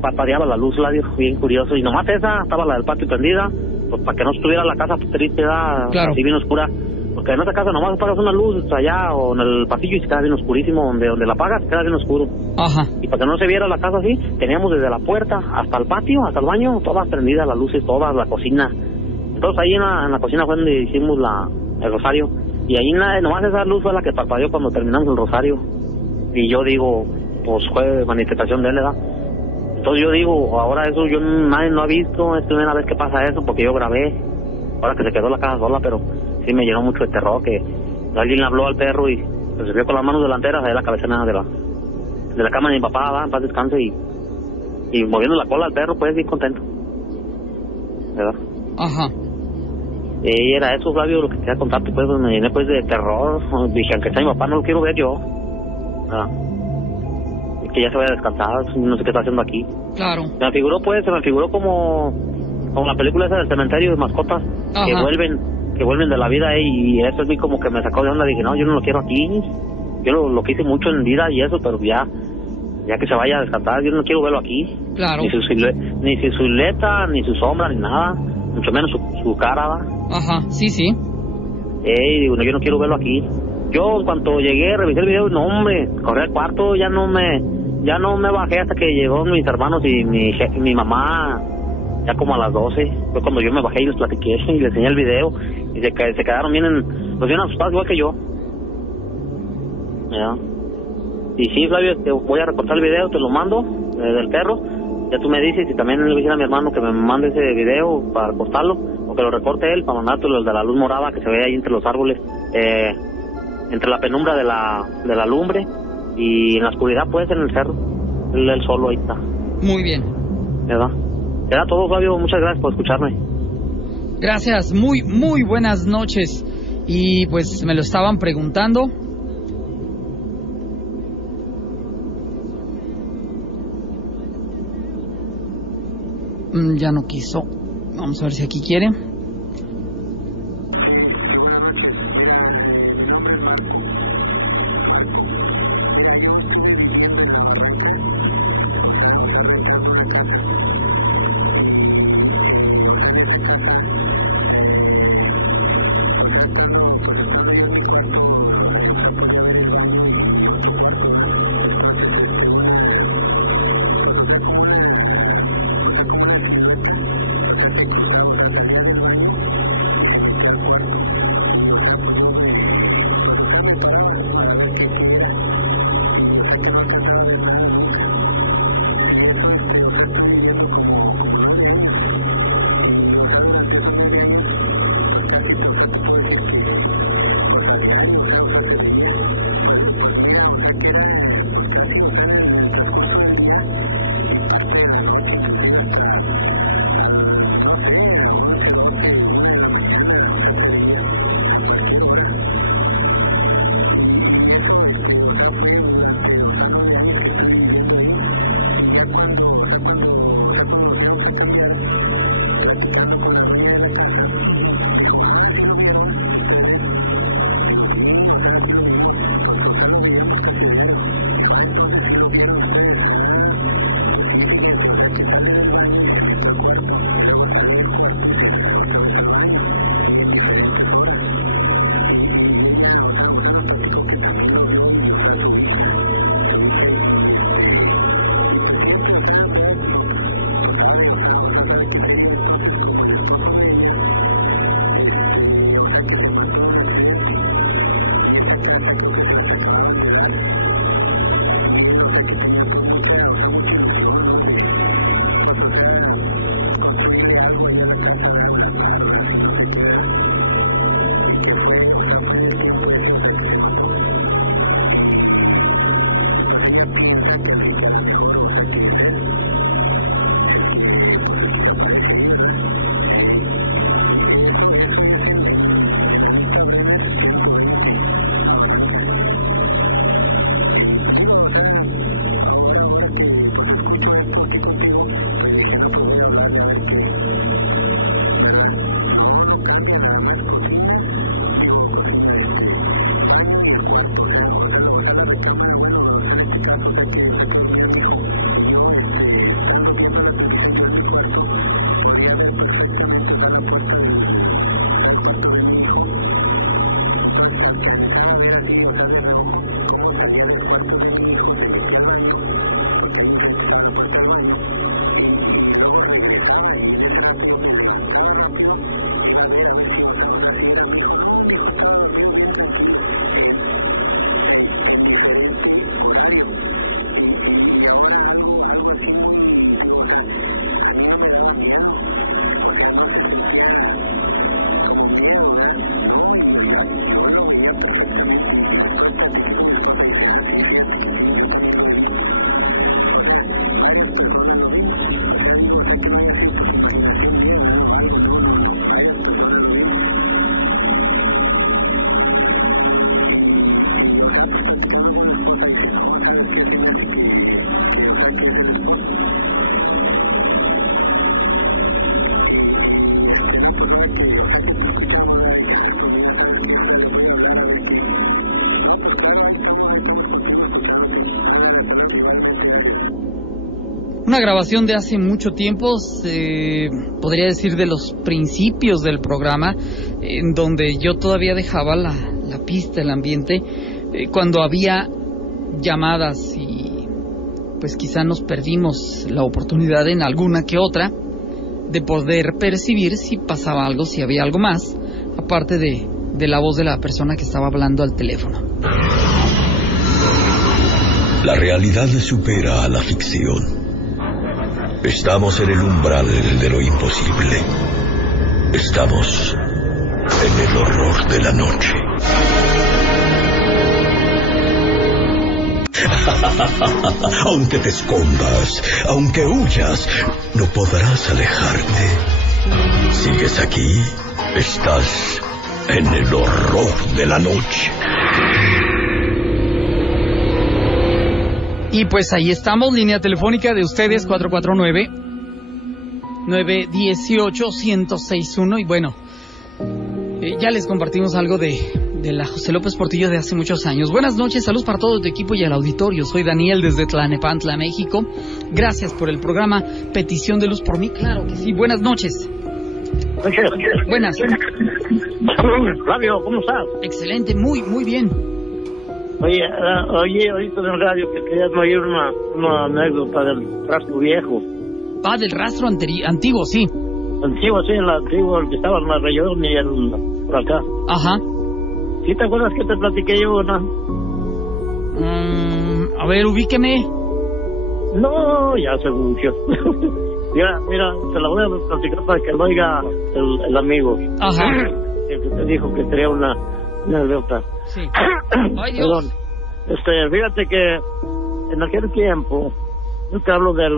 parpadeaba la luz, bien curioso. Y nomás estaba la del patio prendida, pues para que no estuviera la casa triste, claro. Así bien oscura. Porque en esta casa nomás apagas una luz allá o en el pasillo y se queda bien oscurísimo, donde la apagas queda bien oscuro. Ajá. Y para que no se viera la casa así, teníamos desde la puerta hasta el patio, hasta el baño, todas prendidas las luces, todas, la cocina. Entonces ahí en la cocina fue donde hicimos el rosario. Y ahí nomás esa luz fue la que parpadeó cuando terminamos el rosario. Y yo digo, pues fue manifestación de él, ¿verdad? Entonces yo digo, ahora eso nadie lo ha visto, es la primera vez que pasa eso, porque yo grabé, ahora que se quedó la casa sola, pero sí me llenó mucho de terror, que alguien le habló al perro y se vio con las manos delanteras ahí la cabecera de la cama de mi papá, en paz descanse, y moviendo la cola al perro, pues bien contento, ¿verdad? Ajá. Y era eso, Flavio, lo que quería contarte, pues me llené pues de terror. Dije, aunque sea mi papá, no lo quiero ver yo, ¿verdad? que ya se vaya a descansar, no sé qué está haciendo aquí. Claro. Se me figuró como la película esa del cementerio de mascotas, Ajá. que vuelven de la vida, y eso es mí como que me sacó de onda. Dije, no, yo no lo quiero aquí. Yo lo quise mucho en vida y eso, pero ya que se vaya a descansar, yo no quiero verlo aquí. Claro. Ni su silueta, ni su sombra, ni nada, mucho menos su cara, ¿va? Ajá, sí. Digo, no, yo no quiero verlo aquí. Yo, en cuanto llegué, revisé el video, no, hombre, corrí al cuarto, ya no me bajé hasta que llegó mis hermanos y mi mamá, ya como a las 12. Fue cuando yo me bajé y les platiqué y les enseñé el video, y se quedaron bien asustados, igual que yo. Ya. Y sí, Flavio, te voy a recortar el video, te lo mando, del perro. Ya tú me dices, y también le dije a mi hermano que me mande ese video para cortarlo, o que lo recorte él, para mandártelo, el de la luz morada que se ve ahí entre los árboles, entre la penumbra de la lumbre, y en la oscuridad, pues, en el cerro. Él solo ahí está. Muy bien. ¿Verdad? Era todo, Flavio, muchas gracias por escucharme. Gracias, muy, muy buenas noches. Y pues me lo estaban preguntando. Ya no quiso. Vamos a ver si aquí quiere. Una grabación de hace mucho tiempo, podría decir de los principios del programa, en donde yo todavía dejaba la pista, el ambiente, cuando había llamadas y pues quizá nos perdimos la oportunidad en alguna que otra de poder percibir si pasaba algo, si había algo más, aparte de la voz de la persona que estaba hablando al teléfono. La realidad supera a la ficción. Estamos en el umbral de lo imposible. Estamos en el horror de la noche. Aunque te escondas, aunque huyas, no podrás alejarte. ¿Sigues aquí? Estás en el horror de la noche. Y pues ahí estamos, línea telefónica de ustedes, 449-918-1061. Y bueno, ya les compartimos algo de la José López Portillo de hace muchos años. Buenas noches, saludos para todo tu equipo y al auditorio. Soy Daniel desde Tlalnepantla, México. Gracias por el programa Petición de Luz por mí. Claro que sí, buenas noches. Buenas. Flavio, ¿cómo estás? Excelente, muy bien. Oye, ahorita en el radio que querías oír una anécdota del rastro viejo. Ah, del rastro antiguo, sí. Antiguo, sí, el antiguo, el que estaba en la Rayón y por acá. Ajá. ¿Sí te acuerdas que te platiqué yo, no? A ver, ubíqueme. No, ya se mucho. Mira, te la voy a platicar para que lo oiga el amigo. Ajá. El que te dijo que tenía una anécdota. Sí. Ay, Dios. Perdón. Fíjate que en aquel tiempo, yo te hablo de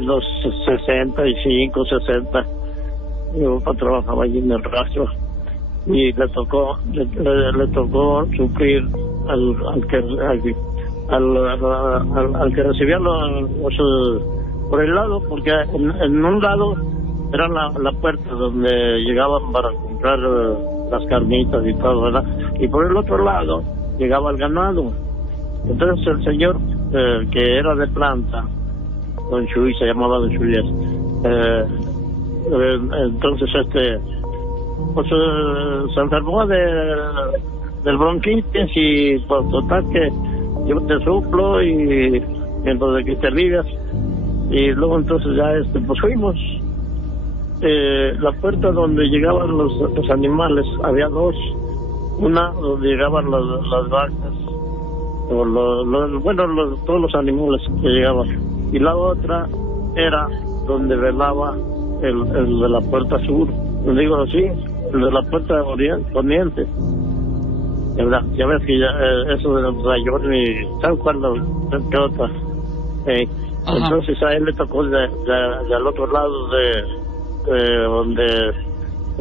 los 65, 60. Mi papá trabajaba allí en el rastro y le tocó sufrir al que recibía los por el lado, porque en un lado era la puerta donde llegaban para comprar las carnitas y todo, ¿verdad? Y por el otro lado llegaba el ganado. Entonces el señor que era de planta, don Chuy, se llamaba don Chuy, entonces pues se enfermó del bronquitis y pues total que yo te suplo y entonces que te ligas y luego entonces ya pues fuimos. La puerta donde llegaban los animales, había dos. Una donde llegaban las vacas, o todos los animales que llegaban. Y la otra era donde velaba el de la puerta sur. Digo así, el de la puerta poniente. ¿Verdad? Ya ves que eso de los rayones y ¿sabes cuándo? ¿Qué otra? Entonces a él le tocó del otro lado de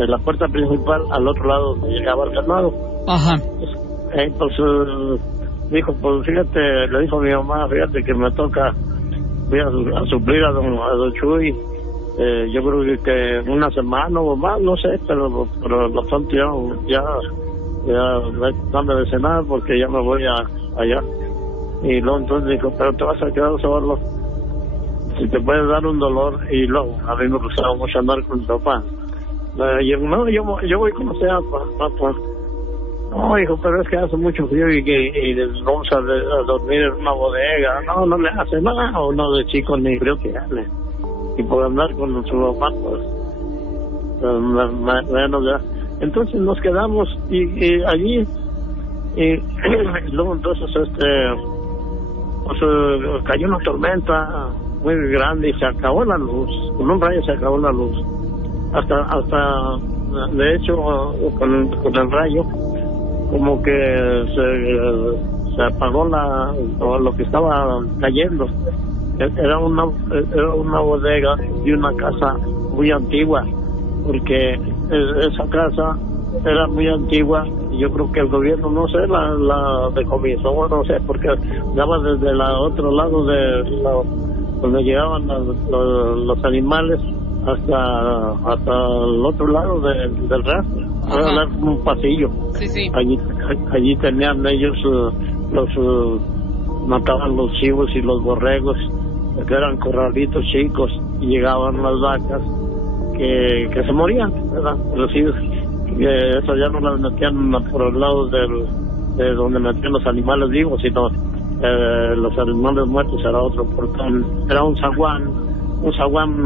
la puerta principal, al otro lado donde llegaba el ganado. Ajá. Pues dijo, pues fíjate, le dijo a mi mamá, fíjate que me toca, voy a suplir a don Chuy, yo creo que una semana o más, no sé, pero lo pronto ya dame de cenar porque ya me voy allá. Y luego entonces dijo, pero te vas a quedar solo, si te puede dar un dolor. Y luego a mí me gustaba mucho andar con mi papá. Yo voy a conocer a papá. No, hijo, pero es que hace mucho frío y vamos a dormir en una bodega. No le hace nada, uno de chico ni creo que hable. Y por andar con su papá, pues bueno, ya. Entonces nos quedamos y allí y luego entonces pues cayó una tormenta muy grande y se acabó la luz. Con un rayo se acabó la luz. Hasta de hecho con el rayo como que se apagó lo que estaba cayendo. Era una bodega y una casa muy antigua, porque esa casa era muy antigua y yo creo que el gobierno, no sé, la decomisó, no sé, porque daba desde el otro lado donde llegaban los animales hasta el otro lado del rastro. Era como un pasillo. Sí. Allí tenían ellos mataban los chivos y los borregos, que eran corralitos chicos, y llegaban las vacas que se morían, ¿verdad? Pero sí, eso ya no las metían por el lado de donde metían los animales vivos, sino los animales muertos era otro portón. Era un zaguán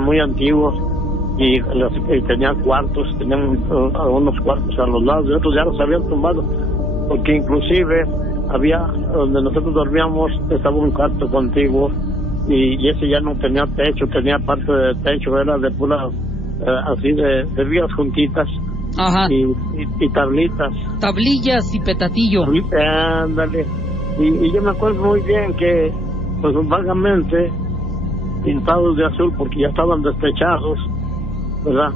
muy antiguo, y tenía cuartos, tenían unos cuartos a los lados, y otros ya los habían tumbado, porque inclusive había, donde nosotros dormíamos, estaba un cuarto contiguo, y ese ya no tenía techo, tenía parte de techo, era de pura, así de vías juntitas. Ajá. Y tablitas. Tablillas y petatillo. Ándale. Y yo me acuerdo muy bien que, pues vagamente, pintados de azul, porque ya estaban destechados, ¿verdad?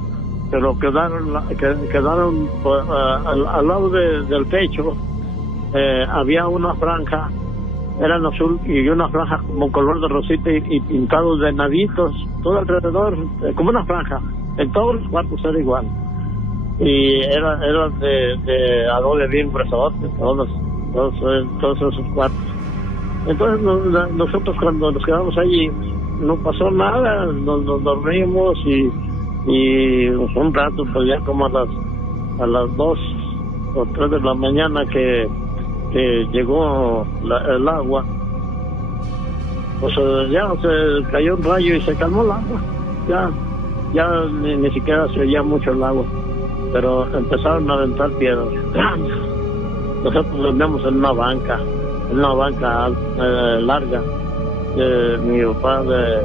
Pero quedaron al lado del techo, había una franja, eran azul, y una franja como color de rosita, y pintados de naditos, todo alrededor, como una franja. En todos los cuartos era igual. Y era de adobe bien gruesote, todos esos cuartos. Entonces nosotros cuando nos quedamos allí no pasó nada, nos dormimos y un rato, pues ya como a las 2 o 3 de la mañana que llegó el agua, pues ya se cayó un rayo y se calmó el agua. Ya ni siquiera se oía mucho el agua, pero empezaron a aventar piedras. Nosotros dormíamos en una banca larga. Mi papá de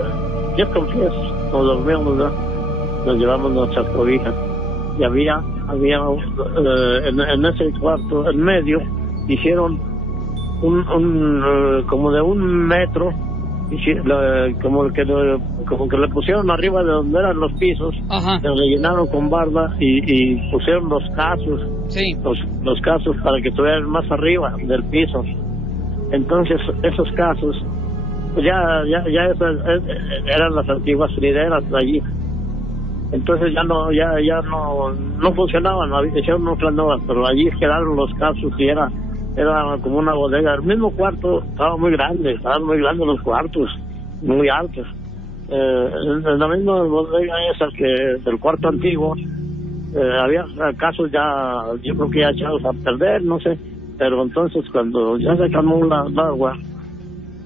10 con 10 nos dormíamos, ¿verdad? Nos llevamos nuestras cobijas, y había en ese cuarto, en medio, hicieron un como de 1 metro, como que le pusieron arriba de donde eran los pisos. Ajá. Se rellenaron con barda y pusieron los casos. Sí. Los casos para que estuvieran más arriba del piso. Entonces esos casos, pues ya eran las antiguas frideras de allí. Entonces ya no funcionaban, hicieron otras nuevas, pero allí quedaron los casos, y era como una bodega. El mismo cuarto estaban muy grandes los cuartos, muy altos. En la misma bodega esa que del cuarto antiguo, había casos ya, yo creo que ya echados a perder, no sé, pero entonces cuando ya se calmó el agua,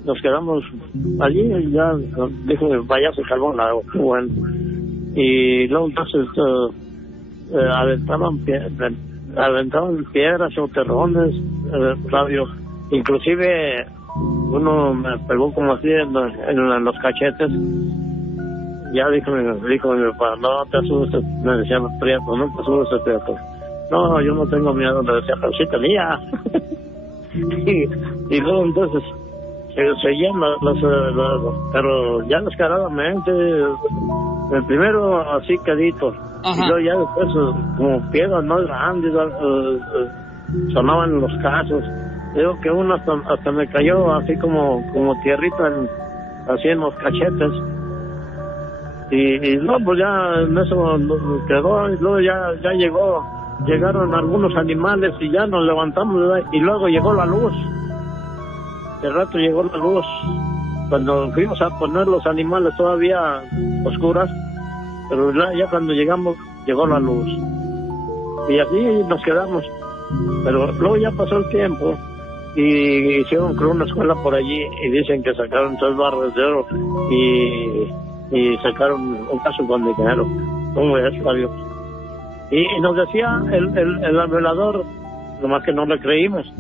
nos quedamos allí, y ya dijo, vaya, se calmó el agua, bueno. Y luego entonces aventaban piedras o terrones, Flavio. Inclusive uno me pegó como así en los cachetes. Ya dijo mi papá, no te asustes, me decía los prietos, no te asustes, prieto. No, yo no tengo miedo, le decía, pero sí tenía. y luego entonces seguían pero ya descaradamente, el primero así quedito. Ajá. Y luego ya después como piedras más grandes, sonaban los casos. Digo que uno hasta me cayó así como tierrita así en los cachetes. Y no, pues ya en eso quedó, y luego ya llegaron algunos animales y ya nos levantamos, ¿verdad? Y luego llegó la luz. De rato llegó la luz. Cuando fuimos a poner los animales todavía oscuras, pero ya cuando llegamos llegó la luz. Y así nos quedamos. Pero luego ya pasó el tiempo y hicieron creo una escuela por allí, y dicen que sacaron 3 barras de oro y sacaron un caso con dinero. ¿Cómo es, Fabio? Y nos decía el velador, nomás que no le creímos.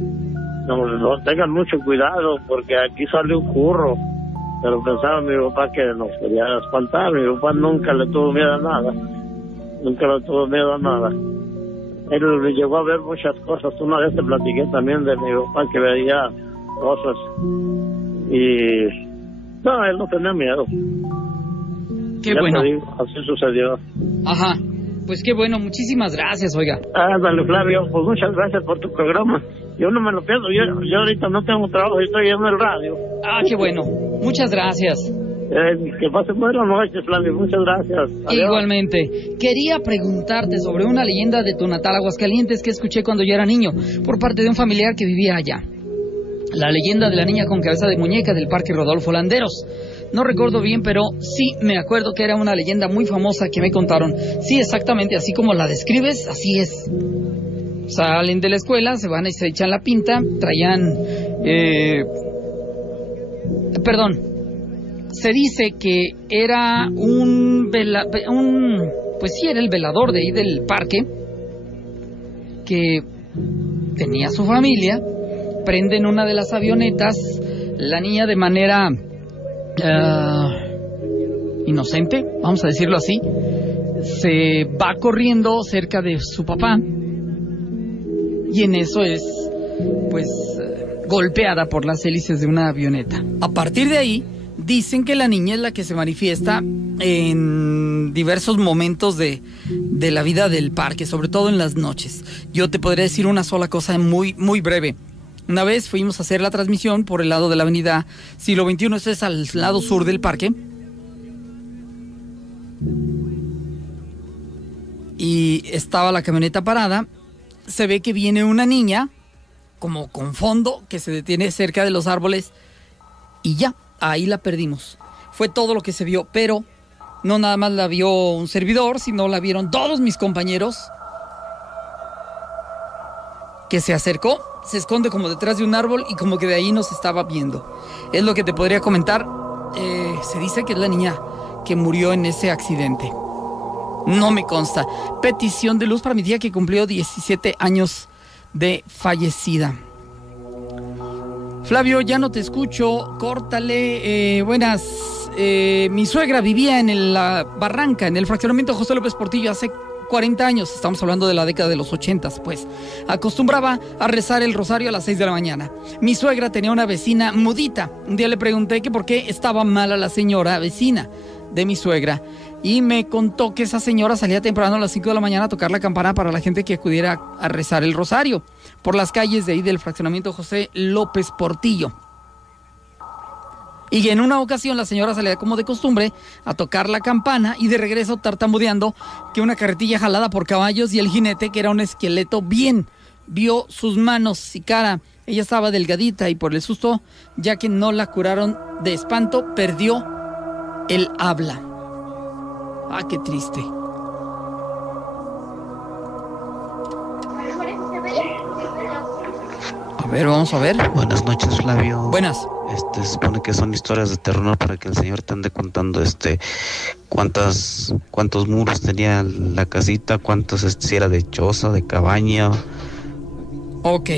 No, tengan mucho cuidado porque aquí sale un curro. Pero pensaba mi papá que nos quería espantar. Mi papá nunca le tuvo miedo a nada. Él llegó a ver muchas cosas. Una vez te platiqué también de mi papá que veía cosas. Y no, él no tenía miedo. Qué bueno. Te digo, así sucedió. Ajá. Pues qué bueno, muchísimas gracias, oiga. Dale, Flavio, pues muchas gracias por tu programa. Yo no me lo pierdo, yo ahorita no tengo trabajo, estoy en el radio. Qué bueno, muchas gracias. Que pasen buenas noches, Flavio, muchas gracias. Adiós. Igualmente. Quería preguntarte sobre una leyenda de tu natal Aguascalientes que escuché cuando yo era niño, por parte de un familiar que vivía allá. La leyenda de la niña con cabeza de muñeca del Parque Rodolfo Landeros. No recuerdo bien, pero sí me acuerdo que era una leyenda muy famosa que me contaron. Sí, exactamente, así como la describes, así es. Salen de la escuela, se van y se echan la pinta, traían... se dice que era pues sí, era el velador de ahí del parque, que tenía su familia, prenden una de las avionetas, la niña de manera inocente, vamos a decirlo así, se va corriendo cerca de su papá, y en eso es, pues, golpeada por las hélices de una avioneta. A partir de ahí, dicen que la niña es la que se manifiesta en diversos momentos de la vida del parque, sobre todo en las noches. Yo te podría decir una sola cosa muy, muy breve. Una vez fuimos a hacer la transmisión por el lado de la avenida Siglo XXI, esto es al lado sur del parque. Y estaba la camioneta parada. Se ve que viene una niña, como con fondo, que se detiene cerca de los árboles. Y ya, ahí la perdimos. Fue todo lo que se vio, pero no nada más la vio un servidor, sino la vieron todos mis compañeros. Que se acercó, se esconde como detrás de un árbol y como que de ahí nos estaba viendo. Es lo que te podría comentar. Se dice que es la niña que murió en ese accidente. No me consta. Petición de luz para mi tía que cumplió 17 años de fallecida. Flavio, ya no te escucho, córtale. Buenas. Mi suegra vivía en la Barranca, en el fraccionamiento José López Portillo, hace 40 años, estamos hablando de la década de los 80, pues. Acostumbraba a rezar el rosario a las 6 de la mañana. Mi suegra tenía una vecina mudita. Un día le pregunté que por qué estaba mala la señora vecina de mi suegra. Y me contó que esa señora salía temprano a las 5 de la mañana a tocar la campana para la gente que acudiera a rezar el rosario por las calles de ahí del fraccionamiento José López Portillo. Y en una ocasión la señora salía como de costumbre a tocar la campana y de regreso tartamudeando que una carretilla jalada por caballos y el jinete, que era un esqueleto bien, vio sus manos y cara. Ella estaba delgadita y por el susto, ya que no la curaron de espanto, perdió el habla. Ah, qué triste. A ver, vamos a ver. Buenas noches, Flavio. Buenas. Se supone que son historias de terror para que el señor te ande contando cuántos muros tenía la casita, cuántos si era de choza, de cabaña. Ok,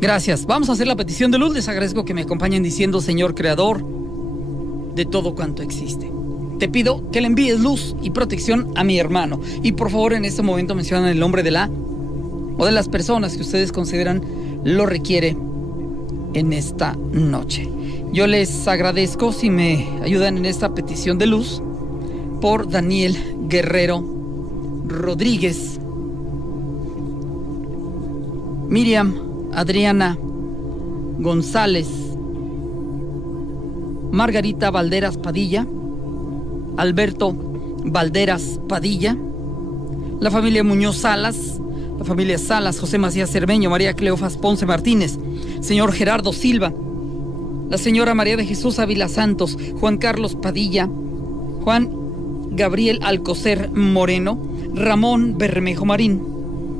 gracias. Vamos a hacer la petición de luz. Les agradezco que me acompañen diciendo: Señor creador de todo cuanto existe, te pido que le envíes luz y protección a mi hermano. Y por favor, en este momento mencionan el nombre de la o de las personas que ustedes consideran lo requiere en esta noche. Yo les agradezco si me ayudan en esta petición de luz por Daniel Guerrero Rodríguez, Miriam Adriana González, Margarita Valderas Padilla, Alberto Valderas Padilla, la familia Muñoz Salas, la familia Salas, José Macías Cermeño, María Cleofas Ponce Martínez, señor Gerardo Silva, la señora María de Jesús Ávila Santos, Juan Carlos Padilla, Juan Gabriel Alcocer Moreno, Ramón Bermejo Marín,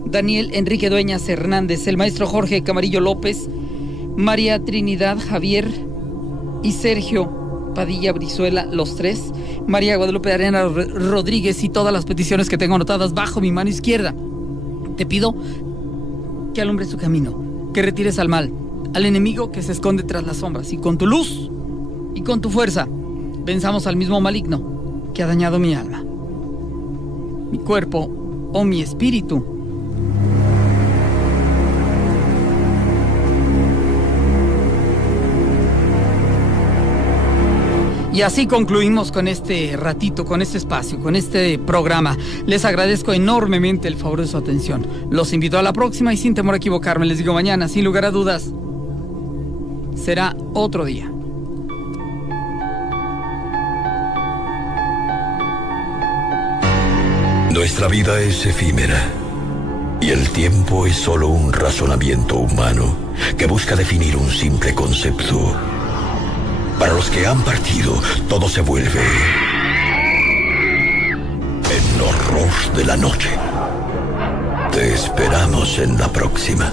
Daniel Enrique Dueñas Hernández, el maestro Jorge Camarillo López, María Trinidad Javier y Sergio Padilla Brizuela, los tres, María Guadalupe Arena Rodríguez y todas las peticiones que tengo anotadas bajo mi mano izquierda. Te pido que alumbres su camino, que retires al mal, al enemigo que se esconde tras las sombras, y con tu luz y con tu fuerza venzamos al mismo maligno que ha dañado mi alma, mi cuerpo o mi espíritu. Y así concluimos con este ratito, con este espacio, con este programa. Les agradezco enormemente el favor de su atención. Los invito a la próxima y sin temor a equivocarme, les digo mañana, sin lugar a dudas, será otro día. Nuestra vida es efímera. Y el tiempo es solo un razonamiento humano que busca definir un simple concepto. Para los que han partido, todo se vuelve en horror de la noche. Te esperamos en la próxima.